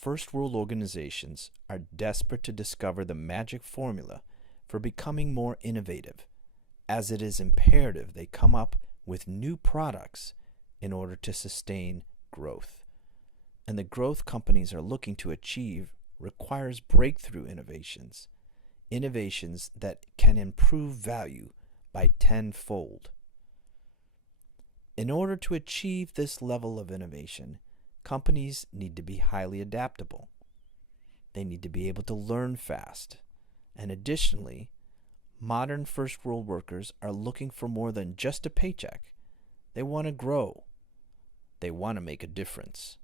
first world organizations are desperate to discover the magic formula for becoming more innovative, as it is imperative they come up with new products in order to sustain growth. And the growth companies are looking to achieve requires breakthrough innovations, innovations that can improve value by tenfold. In order to achieve this level of innovation, companies need to be highly adaptable. They need to be able to learn fast. And additionally, modern first world workers are looking for more than just a paycheck. They want to grow. They want to make a difference.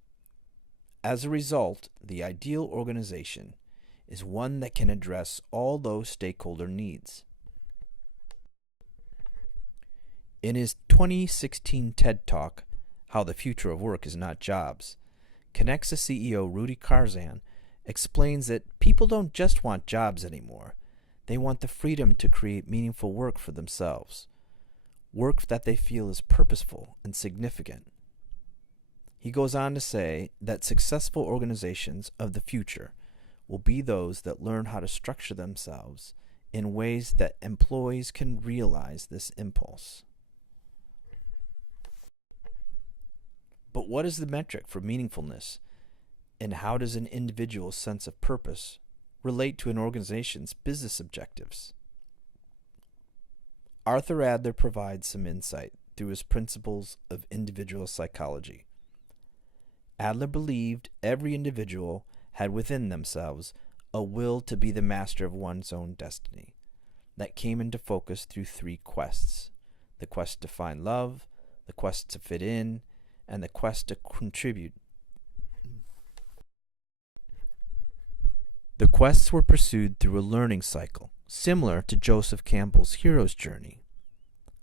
As a result, the ideal organization is one that can address all those stakeholder needs. In his 2016 TED Talk, How the Future of Work is Not Jobs, Connexa CEO Rudy Karzan explains that people don't just want jobs anymore. They want the freedom to create meaningful work for themselves, work that they feel is purposeful and significant. He goes on to say that successful organizations of the future will be those that learn how to structure themselves in ways that employees can realize this impulse. But what is the metric for meaningfulness, and how does an individual's sense of purpose relate to an organization's business objectives? Arthur Adler provides some insight through his principles of individual psychology. Adler believed every individual had within themselves a will to be the master of one's own destiny that came into focus through three quests: the quest to find love, the quest to fit in, and the quest to contribute. The quests were pursued through a learning cycle, similar to Joseph Campbell's hero's journey,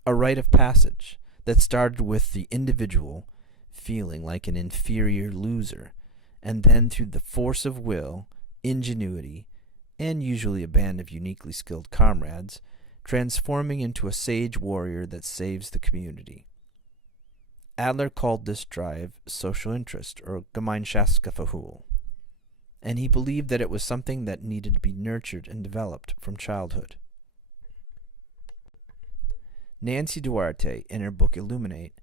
a rite of passage that started with the individual feeling like an inferior loser, and then through the force of will, ingenuity, and usually a band of uniquely skilled comrades, transforming into a sage warrior that saves the community. Adler called this drive social interest, or Gemeinschaftsgefühl, and he believed that it was something that needed to be nurtured and developed from childhood. Nancy Duarte, in her book Illuminate,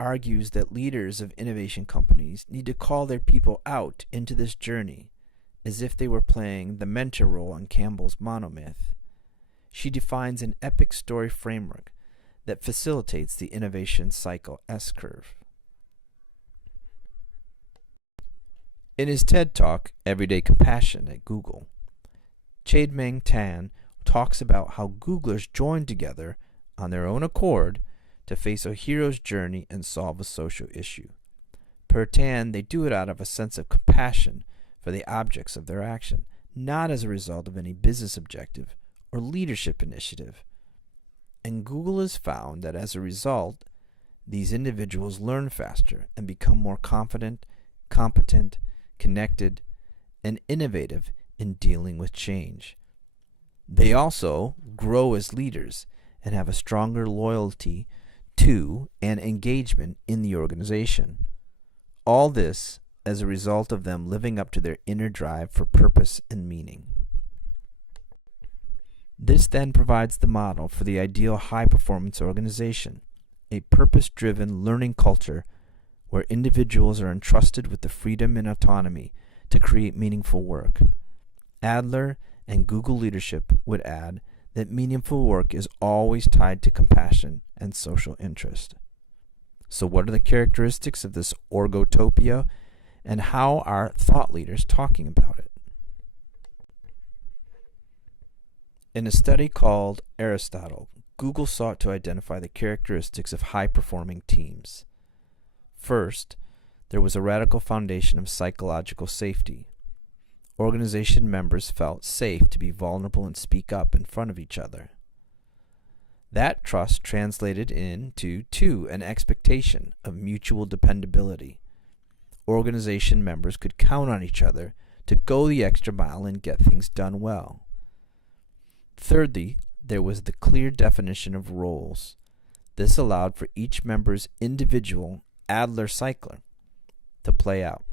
argues that leaders of innovation companies need to call their people out into this journey as if they were playing the mentor role on Campbell's monomyth. She defines an epic story framework that facilitates the innovation cycle S-curve. In his TED Talk, Everyday Compassion at Google, Chade-Meng Tan talks about how Googlers joined together on their own accord to face a hero's journey and solve a social issue. Per Tan, they do it out of a sense of compassion for the objects of their action, not as a result of any business objective or leadership initiative. And Google has found that as a result, these individuals learn faster and become more confident, competent, connected, and innovative in dealing with change. They also grow as leaders and have a stronger loyalty to and engagement in the organization. All this as a result of them living up to their inner drive for purpose and meaning. This then provides the model for the ideal high-performance organization, a purpose-driven learning culture where individuals are entrusted with the freedom and autonomy to create meaningful work. Adler and Google leadership would add that meaningful work is always tied to compassion and social interest. So what are the characteristics of this orgotopia, and how are thought leaders talking about it? In a study called Aristotle, Google sought to identify the characteristics of high-performing teams. First, there was a radical foundation of psychological safety. Organization members felt safe to be vulnerable and speak up in front of each other. That trust translated into, two, an expectation of mutual dependability. Organization members could count on each other to go the extra mile and get things done well. Thirdly, there was the clear definition of roles. This allowed for each member's individual Adler cycle to play out.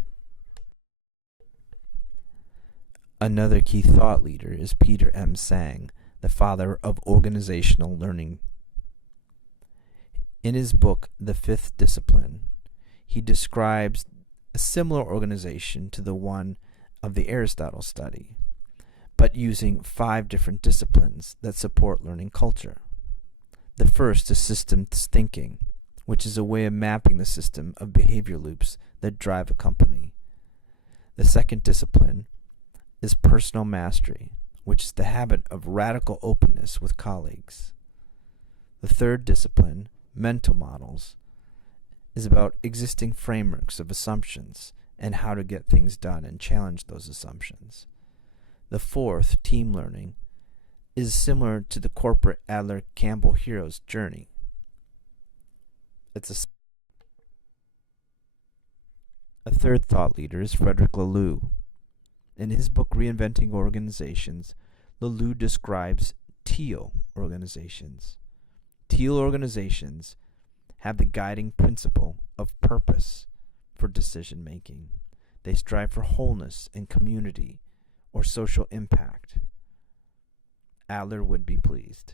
Another key thought leader is Peter M. Sang, the father of organizational learning. In his book, The Fifth Discipline, he describes a similar organization to the one of the Aristotle study, but using 5 different disciplines that support learning culture. The first is systems thinking, which is a way of mapping the system of behavior loops that drive a company. The second discipline is personal mastery, which is the habit of radical openness with colleagues. The third discipline, mental models, is about existing frameworks of assumptions and how to get things done and challenge those assumptions. The fourth, team learning, is similar to the corporate Adler-Campbell hero's journey. A third thought leader is Frederic Laloux. In his book Reinventing Organizations, Laloux describes teal organizations. Teal organizations have the guiding principle of purpose for decision making. They strive for wholeness and community or social impact. Adler would be pleased.